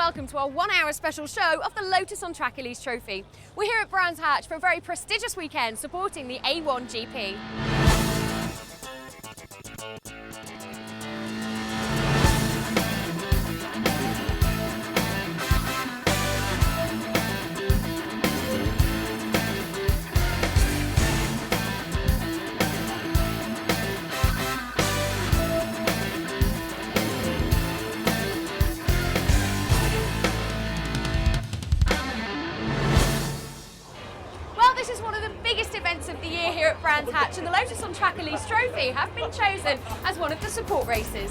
welcome to our 1 hour special show of the Lotus on Track Elise Trophy. We're here at Brands Hatch for a very prestigious weekend supporting the A1GP. This is one of the biggest events of the year here at Brands Hatch, and the Lotus on Track Elise Trophy have been chosen as one of the support races.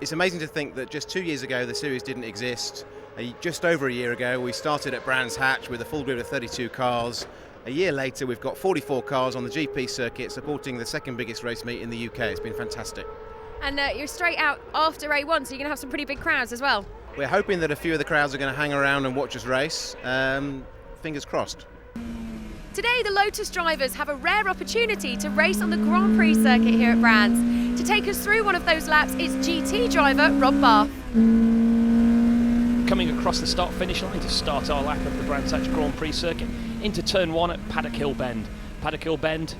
It's amazing to think that just 2 years ago the series didn't exist. Just over a year ago we started at Brands Hatch with a full grid of 32 cars. A year later we've got 44 cars on the GP circuit supporting the second biggest race meet in the UK. It's been fantastic. And you're straight out after A1, so you're going to have some pretty big crowds as well. We're hoping that a few of the crowds are going to hang around and watch us race. Fingers crossed. Today the Lotus drivers have a rare opportunity to race on the Grand Prix circuit here at Brands. To take us through one of those laps is GT driver Rob Bath. Coming across the start-finish line to start our lap of the Brands Hatch Grand Prix circuit into turn 1 at Paddock Hill Bend. Paddock Hill Bend,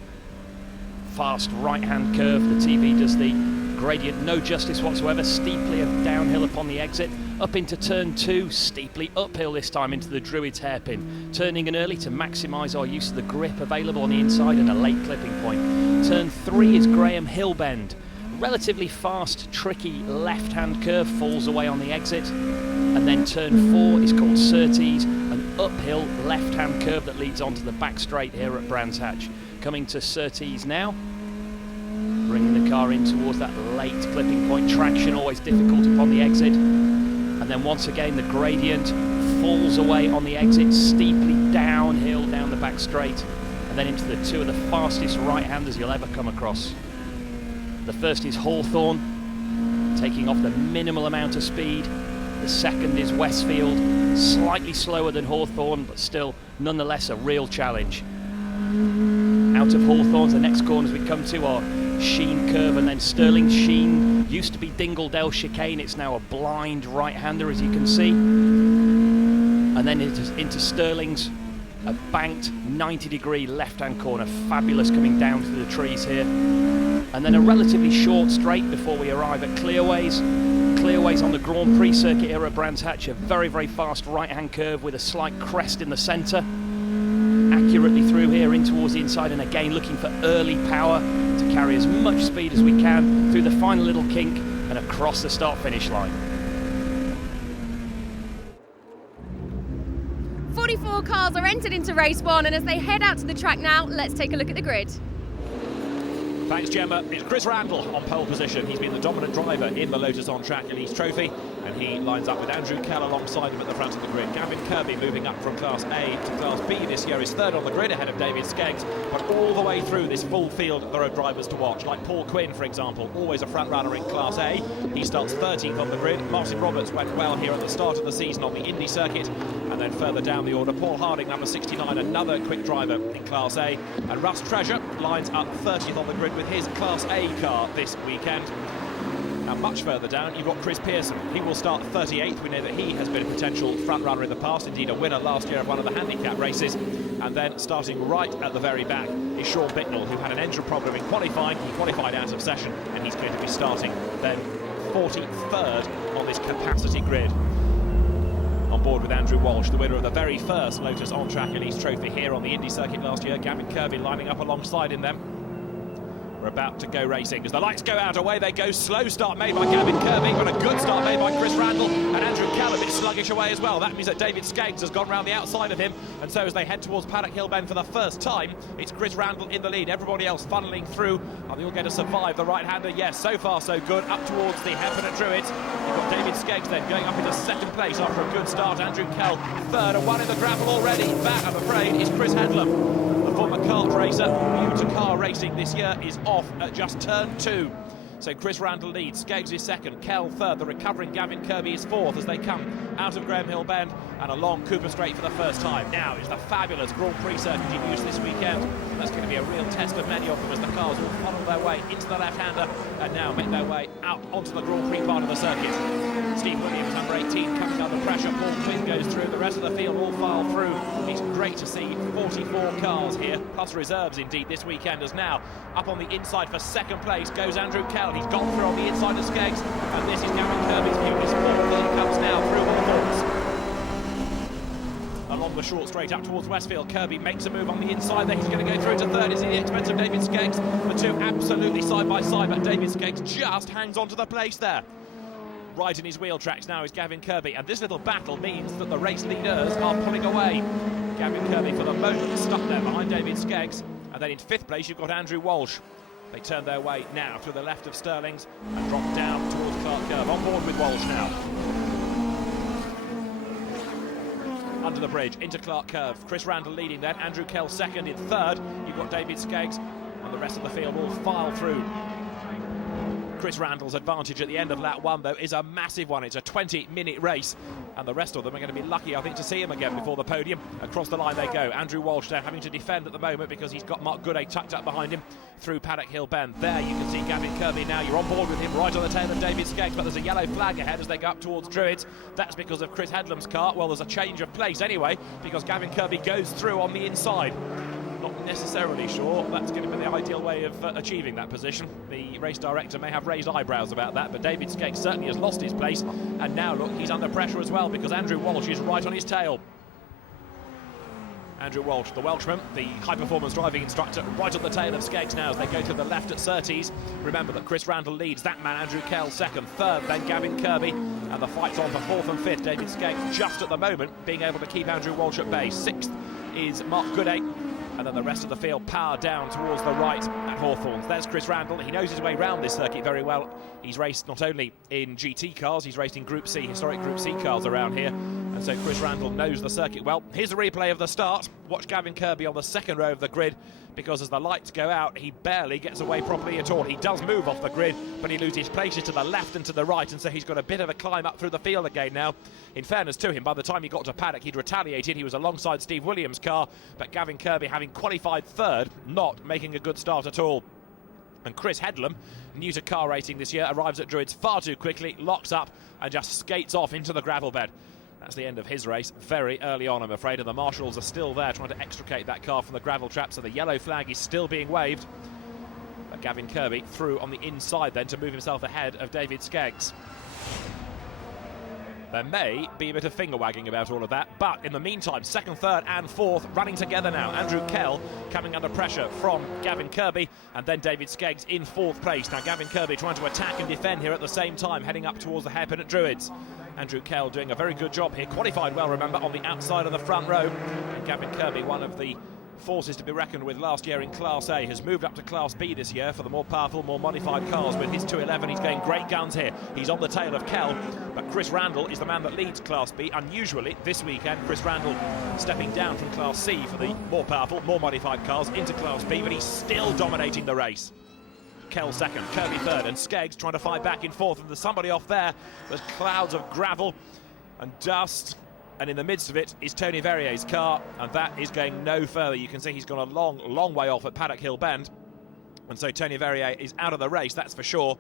fast right-hand curve. The TV does the gradient no justice whatsoever, steeply downhill upon the exit. Up into turn 2, steeply uphill this time into the Druids hairpin. Turning in early to maximise our use of the grip available on the inside and a late clipping point. Turn 3 is Graham Hill Bend. Relatively fast, tricky left-hand curve, falls away on the exit. And then turn 4 is called Surtees, an uphill left-hand curve that leads onto the back straight here at Brands Hatch. Coming to Surtees now. Bringing the car in towards that late clipping point. Traction always difficult upon the exit. And then once again the gradient falls away on the exit, steeply downhill down the back straight, and then into the two of the fastest right-handers you'll ever come across. The first is Hawthorne, taking off the minimal amount of speed. The second is Westfield, slightly slower than Hawthorne, but still nonetheless a real challenge. Out of Hawthorne, the next corners we come to are Sheen curve and then Stirling. Sheen used to be Dingledale chicane, it's now a blind right-hander as you can see. And then into Stirling's, a banked 90-degree left-hand corner, fabulous coming down through the trees here. And then a relatively short straight before we arrive at Clearways. Clearways on the Grand Prix circuit here at Brands Hatch, a very, very fast right-hand curve with a slight crest in the centre. Accurately through here in towards the inside, and again looking for early power to carry as much speed as we can through the final little kink and across the start-finish line. 44 cars are entered into race 1, and as they head out to the track now, let's take a look at the grid. Thanks, Gemma. It's Chris Randall on pole position. He's been the dominant driver in the Lotus on Track Elise Trophy, and he lines up with Andrew Kell alongside him at the front of the grid. Gavin Kirby moving up from Class A to Class B this year is third on the grid ahead of David Skeggs, but all the way through this full field there are drivers to watch, like Paul Quinn, for example, always a front runner in Class A. He starts 13th on the grid. Martin Roberts went well here at the start of the season on the Indy circuit, and then further down the order, Paul Harding, number 69, another quick driver in Class A, and Russ Treasure lines up 30th on the grid with his Class A car this weekend. Now much further down you've got Chris Pearson. He will start 38th. We know that he has been a potential front runner in the past, indeed a winner last year of one of the handicap races. And then starting right at the very back is Sean Bicknell, who had an engine problem in qualifying. He qualified out of session and he's going to be starting then 43rd on this capacity grid. On board with Andrew Walsh, the winner of the very first Lotus on Track Elise Trophy here on the Indy circuit last year. Gavin Kirby lining up alongside in them. We're about to go racing as the lights go out, away they go. Slow start made by Gavin Kirby, but a good start made by Chris Randall, and Andrew Callum bit sluggish away as well. That means that David Skeggs has gone round the outside of him, and so as they head towards Paddock Hill Bend for the first time, it's Chris Randall in the lead. Everybody else funneling through. Are they all going to survive? The right-hander, yes, so far so good. Up towards the Hepburn at Druids. You've got David Skeggs then going up into second place after a good start. Andrew Kell third, and one in the gravel already. That, I'm afraid, is Chris Headlam. The former kart racer, new to car racing this year, is off at just turn 2. So Chris Randall leads, Skeggs is second, Kell third, the recovering Gavin Kirby is fourth as they come out of Graham Hill Bend and along Cooper Straight for the first time. Now is the fabulous Grand Prix circuit in use this weekend. That's going to be a real test of many of them as the cars will funnel their way into the left-hander and now make their way out onto the Grand Prix part of the circuit. Steve Williams, number 18, coming under pressure. Paul Quinn goes through, the rest of the field all file through. It's great to see 44 cars here, plus reserves indeed this weekend, as now up on the inside for second place goes Andrew Kell. He's gone through on the inside of Skeggs, and this is Gavin Kirby's view. His fourth comes now through Hawthorns. Along the short straight up towards Westfield, Kirby makes a move on the inside there. He's going to go through to third. Is he the expense of David Skeggs? The two absolutely side by side, but David Skeggs just hangs on to the place there. Right in his wheel tracks now is Gavin Kirby, and this little battle means that the race leaders are pulling away. Gavin Kirby for the moment stuck there behind David Skeggs, and then in fifth place you've got Andrew Walsh. They turn their way now to the left of Stirling's and drop down towards Clark Curve. On board with Walsh now. Under the bridge, into Clark Curve. Chris Randall leading then, Andrew Kell second. In third, you've got David Skeggs, and the rest of the field will file through. Chris Randall's advantage at the end of lap 1, though, is a massive one. It's a 20-minute race, and the rest of them are going to be lucky, I think, to see him again before the podium. Across the line they go. Andrew Walsh there having to defend at the moment because he's got Mark Gooday tucked up behind him through Paddock Hill Bend. There you can see Gavin Kirby now. You're on board with him right on the tail of David Skeggs, but there's a yellow flag ahead as they go up towards Druids. That's because of Chris Headlam's car. Well, there's a change of place anyway because Gavin Kirby goes through on the inside. Not necessarily sure that's going to be the ideal way of achieving that position. The race director may have raised eyebrows about that, but David Skeggs certainly has lost his place, and now look, he's under pressure as well because Andrew Walsh is right on his tail. Andrew Walsh, the Welshman, the high-performance driving instructor, right on the tail of Skeggs now as they go to the left at Surtees. Remember that Chris Randall leads, that man Andrew Kell second, third then Gavin Kirby, and the fight's on for fourth and fifth. David Skeggs just at the moment being able to keep Andrew Walsh at bay. Sixth is Mark Gooday, and then the rest of the field power down towards the right at Hawthorns. There's Chris Randall. He knows his way round this circuit very well. He's raced not only in GT cars, he's raced in Group C, historic Group C cars around here. And so Chris Randall knows the circuit well. Here's a replay of the start. Watch Gavin Kirby on the second row of the grid, because as the lights go out, he barely gets away properly at all. He does move off the grid, but he loses places to the left and to the right, and so he's got a bit of a climb up through the field again now. In fairness to him, by the time he got to Paddock, he'd retaliated. He was alongside Steve Williams' car, but Gavin Kirby, having qualified third, not making a good start at all. And Chris Headlam, new to car racing this year, arrives at Druids far too quickly, locks up and just skates off into the gravel bed. That's the end of his race, very early on, I'm afraid, and the marshals are still there trying to extricate that car from the gravel trap, so the yellow flag is still being waved. But Gavin Kirby through on the inside then to move himself ahead of David Skeggs. There may be a bit of finger-wagging about all of that, but in the meantime, second, third and fourth running together now. Andrew Kell coming under pressure from Gavin Kirby, and then David Skeggs in fourth place. Now Gavin Kirby trying to attack and defend here at the same time, heading up towards the hairpin at Druids. Andrew Kell doing a very good job here, qualified well, remember, on the outside of the front row. And Gavin Kirby, one of the forces to be reckoned with last year in Class A, has moved up to Class B this year for the more powerful, more modified cars. With his 211, he's going great guns here. He's on the tail of Kell, but Chris Randall is the man that leads Class B. Unusually, this weekend, Chris Randall stepping down from Class C for the more powerful, more modified cars into Class B, but he's still dominating the race. Kell second, Kirby third, and Skeggs trying to fight back in fourth, and there's somebody off there. There's clouds of gravel and dust, and in the midst of it is Tony Verrier's car, and that is going no further. You can see he's gone a long, long way off at Paddock Hill Bend, and so Tony Verrier is out of the race, that's for sure.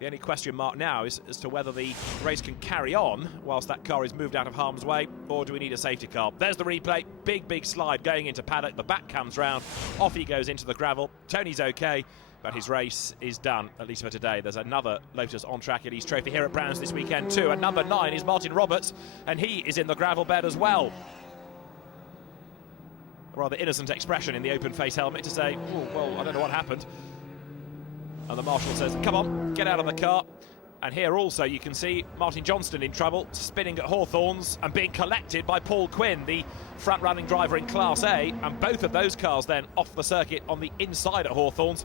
The only question mark now is as to whether the race can carry on whilst that car is moved out of harm's way, or do we need a safety car? There's the replay, big slide going into Paddock, the back comes round, off he goes into the gravel. Tony's okay, but his race is done, at least for today. There's another Lotus on-track Elise trophy here at Browns this weekend too, and number 9 is Martin Roberts, and he is in the gravel bed as well. A rather innocent expression in the open face helmet to say, oh, well, I don't know what happened. And the marshal says, come on, get out of the car. And here also you can see Martin Johnston in trouble, spinning at Hawthorns and being collected by Paul Quinn, the front-running driver in Class A, and both of those cars then off the circuit on the inside at Hawthorns.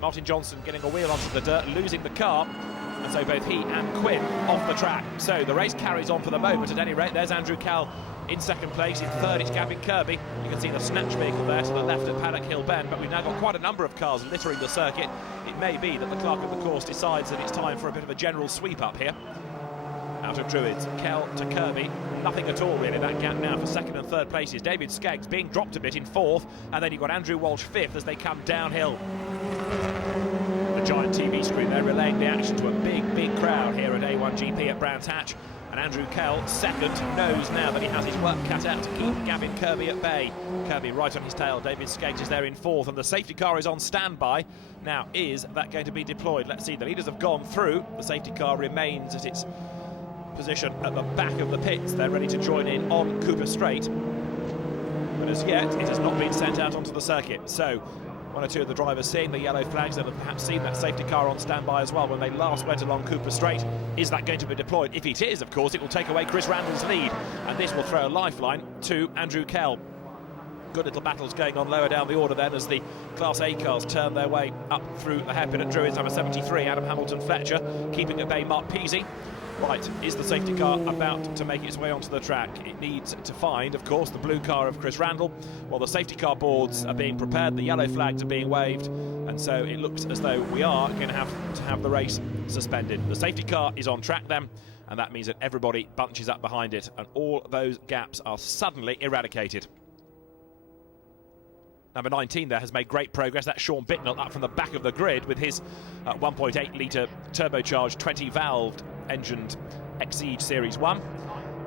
Martin Johnston getting a wheel onto the dirt, losing the car, and so both he and Quinn off the track. So the race carries on for the moment. At any rate, there's Andrew Kell in second place. In third, it's Gavin Kirby. You can see the snatch vehicle there to the left at Paddock Hill Bend, but we've now got quite a number of cars littering the circuit. It may be that the clerk of the course decides that it's time for a bit of a general sweep up here. Out of Druids, Kell to Kirby, nothing at all really, that gap now for second and third places. David Skeggs being dropped a bit in fourth, and then you've got Andrew Walsh fifth as they come downhill. The giant TV screen there relaying the action to a big crowd here at A1GP at Brands Hatch. And Andrew Kell, second, knows now that he has his work cut out to keep Gavin Kirby at bay. Kirby right on his tail, David Skeggs is there in fourth, and the safety car is on standby. Now, is that going to be deployed? Let's see, the leaders have gone through. The safety car remains at its position at the back of the pits. They're ready to join in on Cooper Straight. But as yet, it has not been sent out onto the circuit. So, one or two of the drivers seeing the yellow flags, they'll have perhaps seen that safety car on standby as well when they last went along Cooper Straight. Is that going to be deployed? If it is, of course, it will take away Chris Randall's lead, and this will throw a lifeline to Andrew Kell. Good little battles going on lower down the order then as the Class A cars turn their way up through the hairpin at Druids. Number 73, Adam Hamilton-Fletcher, keeping at bay Mark Peasy. Right, is the safety car about to make its way onto the track? It needs to find, of course, the blue car of Chris Randall. While the safety car boards are being prepared, the yellow flags are being waved, and so it looks as though we are going to have the race suspended. The safety car is on track then, and that means that everybody bunches up behind it, and all those gaps are suddenly eradicated. Number 19 there has made great progress. That's Sean Bicknell up from the back of the grid with his 1.8 litre turbocharged 20-valved engined Exige Series 1.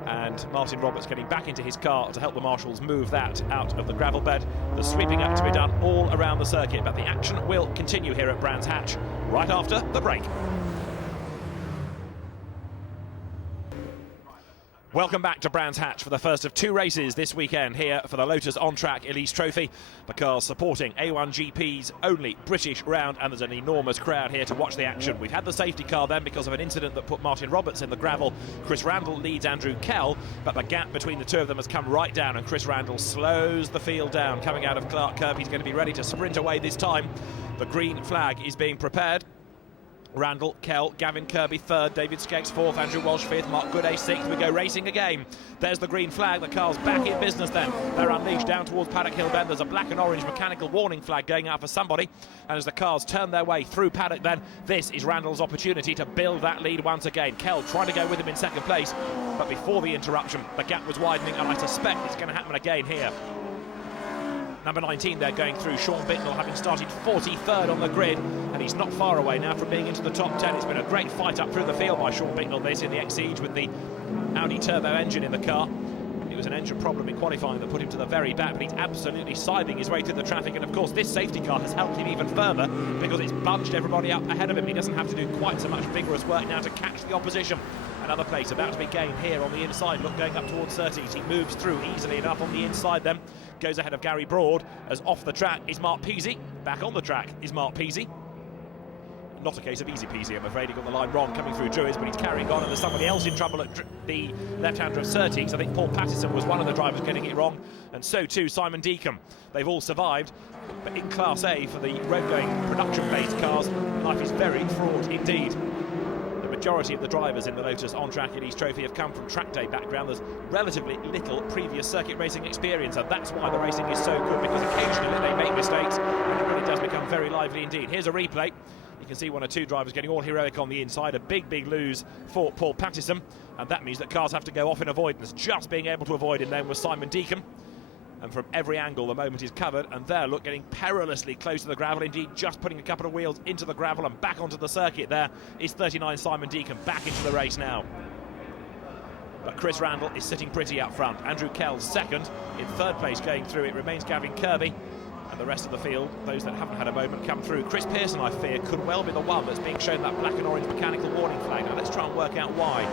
And Martin Roberts getting back into his car to help the marshals move that out of the gravel bed. There's sweeping up to be done all around the circuit, but the action will continue here at Brands Hatch right after the break. Welcome back to Brands Hatch for the first of two races this weekend here for the Lotus on-track Elise Trophy. The cars supporting A1GP's only British round, and there's an enormous crowd here to watch the action. We've had the safety car then because of an incident that put Martin Roberts in the gravel. Chris Randall leads Andrew Kell, but the gap between the two of them has come right down, and Chris Randall slows the field down. Coming out of Clark Curb, he's going to be ready to sprint away this time. The green flag is being prepared. Randall, Kell, Gavin Kirby third, David Skeggs fourth, Andrew Walsh fifth, Mark Gooday sixth. We go racing again. There's the green flag, the car's back in business then. They're unleashed down towards Paddock Hill Bend. There's a black and orange mechanical warning flag going out for somebody, and as the cars turn their way through Paddock then, this is Randall's opportunity to build that lead once again. Kell trying to go with him in second place, but before the interruption the gap was widening, and I suspect it's going to happen again here. Number 19 there going through, Sean Bicknell having started 43rd on the grid, and he's not far away now from being into the top 10. It's been a great fight up through the field by Sean Bicknell, this in the Exige with the Audi turbo engine in the car. It was an engine problem in qualifying that put him to the very back, but he's absolutely scything his way through the traffic, and of course this safety car has helped him even further because it's bunched everybody up ahead of him. He doesn't have to do quite so much vigorous work now to catch the opposition. Another place about to be gained here on the inside, look going up towards Surtees. He moves through easily enough on the inside then, goes ahead of Gary Broad, as off the track is Mark Peasy, back on the track is Mark Peasy. Not a case of easy peasy, I'm afraid. He got the line wrong coming through Druids, but he's carrying on, and there's somebody else in trouble at the left-hander of Surtees. I think Paul Pattison was one of the drivers getting it wrong, and so too Simon Deacon. They've all survived, but in Class A for the road-going production-based cars, life is very fraught indeed. The majority of the drivers in the Lotus on-track Elise Trophy have come from track day background. There's relatively little previous circuit racing experience, and that's why the racing is so good, because occasionally they make mistakes and it really does become very lively indeed. Here's a replay. You can see one or two drivers getting all heroic on the inside. A big lose for Paul Pattison, and that means that cars have to go off in avoidance. Just being able to avoid him then was Simon Deacon. And from every angle the moment is covered, and there, look, getting perilously close to the gravel, indeed just putting a couple of wheels into the gravel and back onto the circuit. There is 39 Simon Deacon back into the race now. But Chris Randall is sitting pretty up front. Andrew Kell second. In third place going through it remains Gavin Kirby, and the rest of the field, those that haven't had a moment, come through. Chris Pearson, I fear, could well be the one that's being shown that black and orange mechanical warning flag. Now let's try and work out why.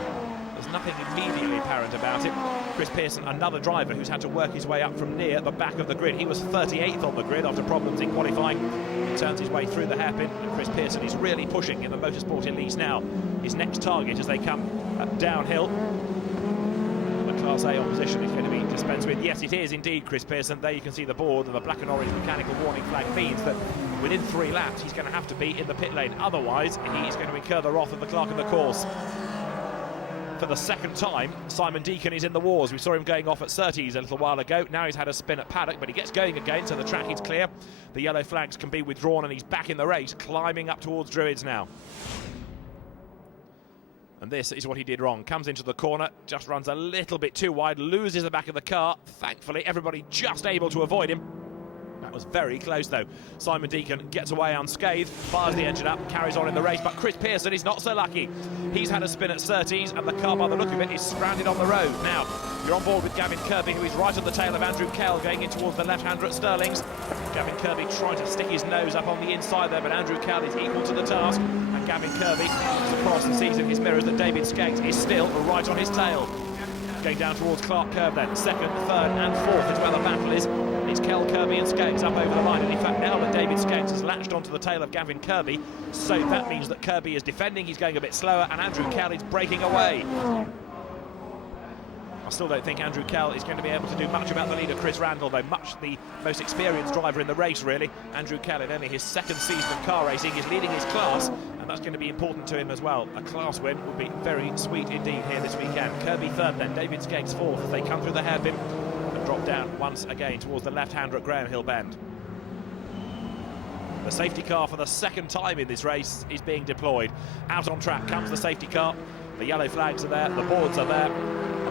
There's nothing immediately apparent about it. Chris Pearson, another driver who's had to work his way up from near the back of the grid. He was 38th on the grid after problems in qualifying. He turns his way through the hairpin, and Chris Pearson is really pushing in the Motorsport Elise now. his next target as they come downhill. The Class A opposition is going to be dispensed with. Yes, it is indeed, Chris Pearson. There you can see the board, and the black and orange mechanical warning flag means that within 3 laps he's going to have to be in the pit lane. Otherwise, he's going to incur the wrath of the clerk of the course. For the second time, Simon Deacon is in the wars. We saw him going off at Surtees a little while ago. Now he's had a spin at Paddock, but he gets going again, so the track is clear. The yellow flags can be withdrawn, and he's back in the race, climbing up towards Druids now. And this is what he did wrong. Comes into the corner, just runs a little bit too wide, loses the back of the car. Thankfully, everybody just able to avoid him. That was very close, though. Simon Deacon gets away unscathed, fires the engine up, carries on in the race, but Chris Pearson is not so lucky. He's had a spin at Surtees, and the car, by the look of it, is stranded on the road. Now, you're on board with Gavin Kirby, who is right at the tail of Andrew Kell, going in towards the left-hander at Stirling's. Gavin Kirby trying to stick his nose up on the inside there, but Andrew Kell is equal to the task, and Gavin Kirby looks across and sees in his mirrors that David Skeggs is still right on his tail. Going down towards Clark Curve then, 2nd, 3rd and 4th is where the battle is. It's Kell, Kirby and Skeggs up over the line, and in fact now that David Skeggs has latched onto the tail of Gavin Kirby, so that means that Kirby is defending, he's going a bit slower, and Andrew Kell is breaking away. I still don't think Andrew Kell is going to be able to do much about the leader, Chris Randall, though much the most experienced driver in the race, really. Andrew Kell, in only his 2nd season of car racing, is leading his class, and that's going to be important to him as well. A class win would be very sweet indeed here this weekend. Kirby 3rd then, David Skeggs 4th as they come through the hairpin and drop down once again towards the left-hander at Graham Hill Bend. The safety car for the 2nd time in this race is being deployed. Out on track comes the safety car. The yellow flags are there, the boards are there.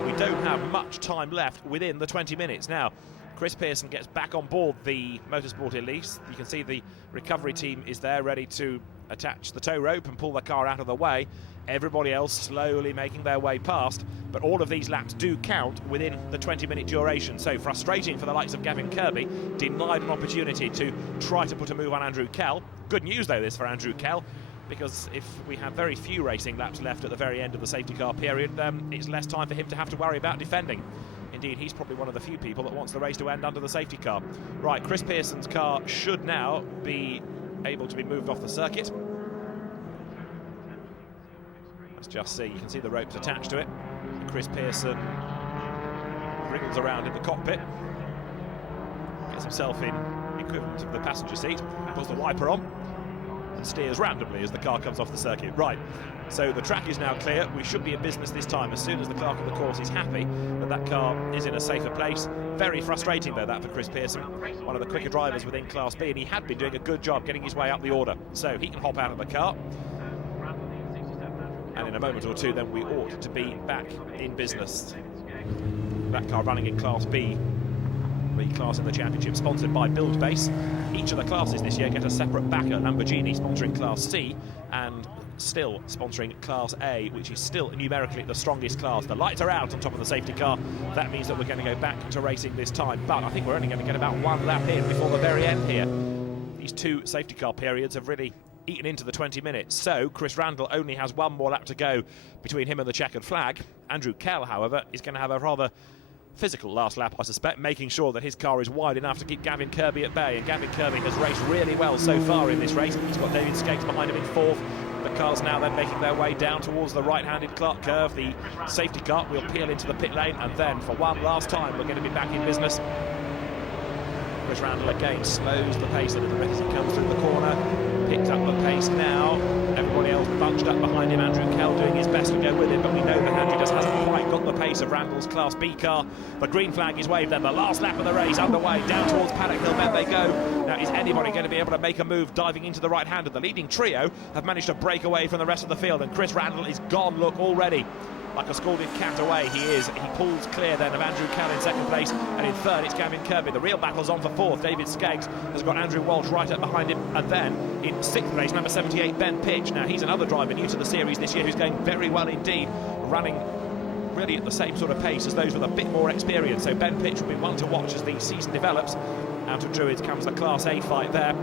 We don't have much time left within the 20 minutes. Now, Chris Pearson gets back on board the Motorsport Elise. You can see the recovery team is there ready to attach the tow rope and pull the car out of the way. Everybody else slowly making their way past, but all of these laps do count within the 20-minute duration. So frustrating for the likes of Gavin Kirby, denied an opportunity to try to put a move on Andrew Kell. Good news though this for Andrew Kell, because if we have very few racing laps left at the very end of the safety car period, it's less time for him to have to worry about defending. Indeed, he's probably one of the few people that wants the race to end under the safety car. Right, Chris Pearson's car should now be able to be moved off the circuit. Let's just see, you can see the ropes attached to it. Chris Pearson wriggles around in the cockpit, gets himself in equivalent of the passenger seat, puts the wiper on, and steers randomly as the car comes off the circuit. Right, so the track is now clear. We should be in business this time as soon as the clerk of the course is happy that that car is in a safer place. Very frustrating though that for Chris Pearson, one of the quicker drivers within Class B, and he had been doing a good job getting his way up the order. So he can hop out of the car, and in a moment or two then we ought to be back in business. That car running in Class B, the class in the championship, sponsored by Build Base. Each of the classes this year get a separate backer. Lamborghini sponsoring Class C and still sponsoring Class A, which is still numerically the strongest class. The lights are out on top of the safety car. That means that we're going to go back to racing this time, but I think we're only going to get about 1 lap in before the very end here. These 2 safety car periods have really eaten into the 20 minutes, so Chris Randall only has 1 more lap to go between him and the checkered flag. Andrew Kell, however, is going to have a rather physical last lap, I suspect, making sure that his car is wide enough to keep Gavin Kirby at bay, and Gavin Kirby has raced really well so far in this race. He's got David Skeggs behind him in 4th. The cars now then making their way down towards the right-handed Clark Curve. The safety car will peel into the pit lane, and then for one last time we're going to be back in business. Chris Randall again slows the pace a little bit as he comes through the corner, picks up the pace now. Everybody else bunched up behind him. Andrew Kell doing his best to go with him, but we know that Andrew just hasn't quite got the pace of Randall's Class B car. The green flag is waved then. The last lap of the race underway. Down towards Paddock Hill Bend they go. Now, is anybody going to be able to make a move diving into the right-hander? The leading trio have managed to break away from the rest of the field, and Chris Randall is gone, look, already. Like a scalded cat away, he is. He pulls clear then of Andrew Kell in 2nd place, and in 3rd it's Gavin Kirby. The real battle's on for 4th. David Skeggs has got Andrew Walsh right up behind him, and then in 6th place, number 78, Ben Pitch. Now, he's another driver new to the series this year who's going very well indeed, running really at the same sort of pace as those with a bit more experience. So Ben Pitch will be one to watch as the season develops. Out of Druids comes the Class A fight there.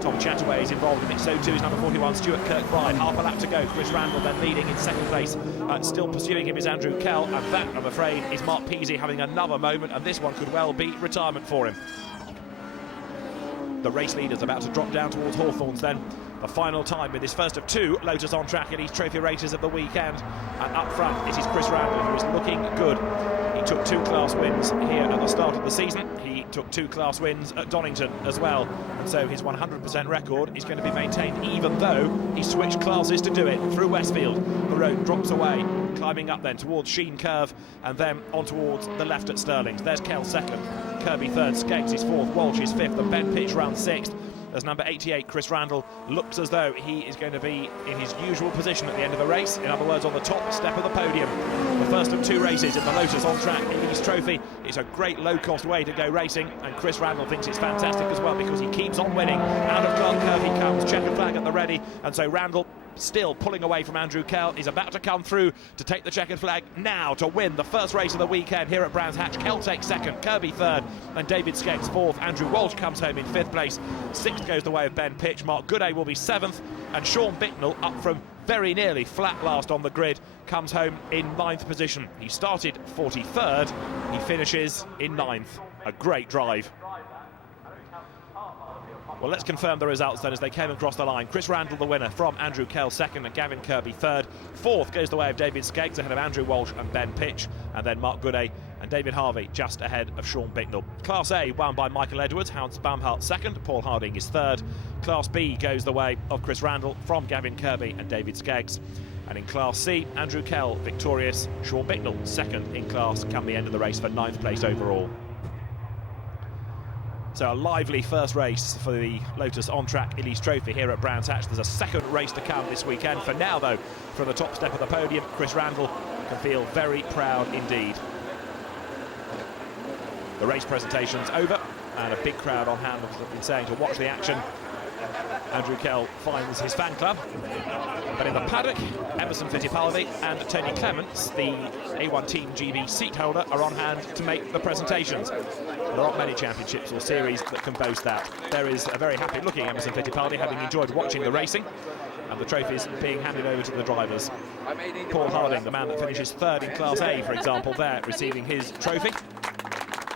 Tom Chataway is involved in it, so too is number 41, Stuart Kirkbride. Half a lap to go. Chris Randall then leading in 2nd place. Still pursuing him is Andrew Kell, and that, I'm afraid, is Mark Peasy having another moment, and this one could well be retirement for him. The race leader's about to drop down towards Hawthorns then. The final time with his first of 2 Lotus On Track Elise Trophy races of the weekend. And up front it is Chris Randall, who is looking good. He took 2 class wins here at the start of the season. He took 2 class wins at Donington as well. And so his 100% record is going to be maintained, even though he switched classes to do it. Through Westfield, the road drops away, climbing up then towards Sheen Curve, and then on towards the left at Stirlings. There's Kell second, Kirby third, Skeggs is fourth, Walsh is fifth, and Ben Pitch round sixth. As number 88, Chris Randall, looks as though he is going to be in his usual position at the end of the race. In other words, on the top step of the podium. The first of 2 races in the Lotus On Track Elise Trophy. It's a great low-cost way to go racing, and Chris Randall thinks it's fantastic as well because he keeps on winning. Out of Clark Curve he comes, checkered flag at the ready, and so Randall, still pulling away from Andrew Kell, is about to come through to take the checkered flag now to win the first race of the weekend here at Brands Hatch. Kell takes second, Kirby third, and David Skeggs fourth. Andrew Walsh comes home in 5th place. 6th goes the way of Ben Pitch. Mark Gooday will be 7th, and Sean Bicknell, up from very nearly flat last on the grid, comes home in 9th position. He started 43rd, he finishes in 9th. A great drive. Well, let's confirm the results then as they came across the line. Chris Randall the winner from Andrew Kell second, and Gavin Kirby third. 4th goes the way of David Skeggs ahead of Andrew Walsh and Ben Pitch, and then Mark Gooday and David Harvey just ahead of Sean Bicknell. Class A won by Michael Edwards, Hans Bamhart second, Paul Harding is third. Class B goes the way of Chris Randall from Gavin Kirby and David Skeggs. And in Class C, Andrew Kell victorious, Sean Bicknell second in class come the end of the race for 9th place overall. So a lively first race for the Lotus On Track Elise Trophy here at Brands Hatch. There's a second race to come this weekend. For now, though, from the top step of the podium, Chris Randall can feel very proud indeed. The race presentation's over, and a big crowd on hand, as I've been saying, to watch the action. Andrew Kell finds his fan club. But in the paddock, Emerson Fittipaldi and Tony Clements, the A1GP seat holder, are on hand to make the presentations. There aren't many championships or series that can boast that. There is a very happy-looking Emerson Fittipaldi, having enjoyed watching the racing, and the trophies being handed over to the drivers. Paul Harding, the man that finishes 3rd in Class A, for example, there, receiving his trophy.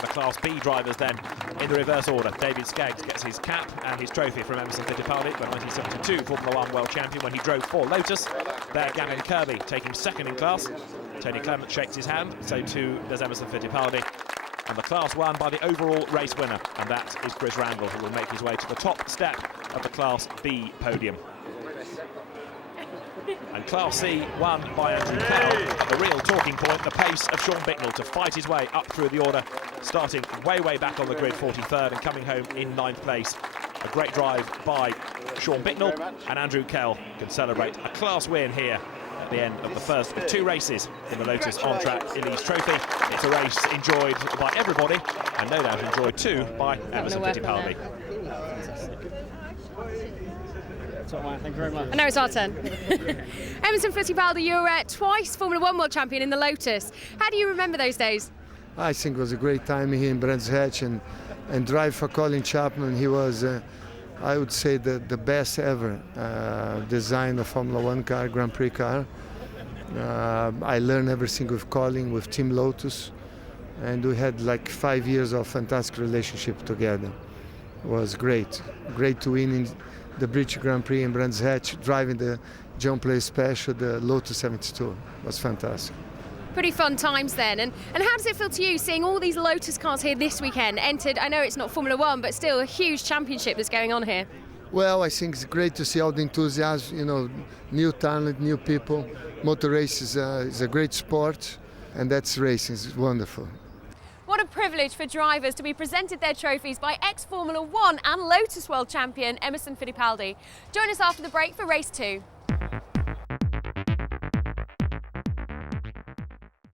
The Class B drivers then in the reverse order. David Skeggs gets his cap and his trophy from Emerson Fittipaldi, the 1972 Formula 1 World Champion when he drove for Lotus. There, Gavin Kirby taking 2nd in class. Tony Clement shakes his hand, so too does Emerson Fittipaldi. And the Class 1 by the overall race winner, and that is Chris Randall, who will make his way to the top step of the Class B podium. And Class C won by Andrew Kell. The real talking point, the pace of Sean Bicknell to fight his way up through the order, starting way back on the grid, 43rd, and coming home in 9th place. A great drive by Sean Bicknell, and Andrew Kell can celebrate a class win here at the end of the first of 2 races in the Lotus On Track Elise Trophy. It's a race enjoyed by everybody, and no doubt enjoyed too by Emerson Fittipaldi. Thank you very much. I know it's our turn. Emerson Fittipaldi, you're twice Formula 1 World Champion in the Lotus. How do you remember those days? I think it was a great time here in Brands Hatch and drive for Colin Chapman. He was, I would say, the best ever design of Formula 1 car, Grand Prix car. I learned everything with Colin, with Team Lotus, and we had like 5 years of fantastic relationship together. It was great. Great to win in the British Grand Prix in Brands Hatch, driving the John Play Special, the Lotus 72. It was fantastic. Pretty fun times then. And how does it feel to you seeing all these Lotus cars here this weekend entered? I know it's not Formula 1, but still a huge championship that's going on here. Well, I think it's great to see all the enthusiasm, you know, new talent, new people. Motor race is a great sport, and that's racing. It's wonderful. What a privilege for drivers to be presented their trophies by ex-Formula 1 and Lotus World Champion Emerson Fittipaldi. Join us after the break for race 2.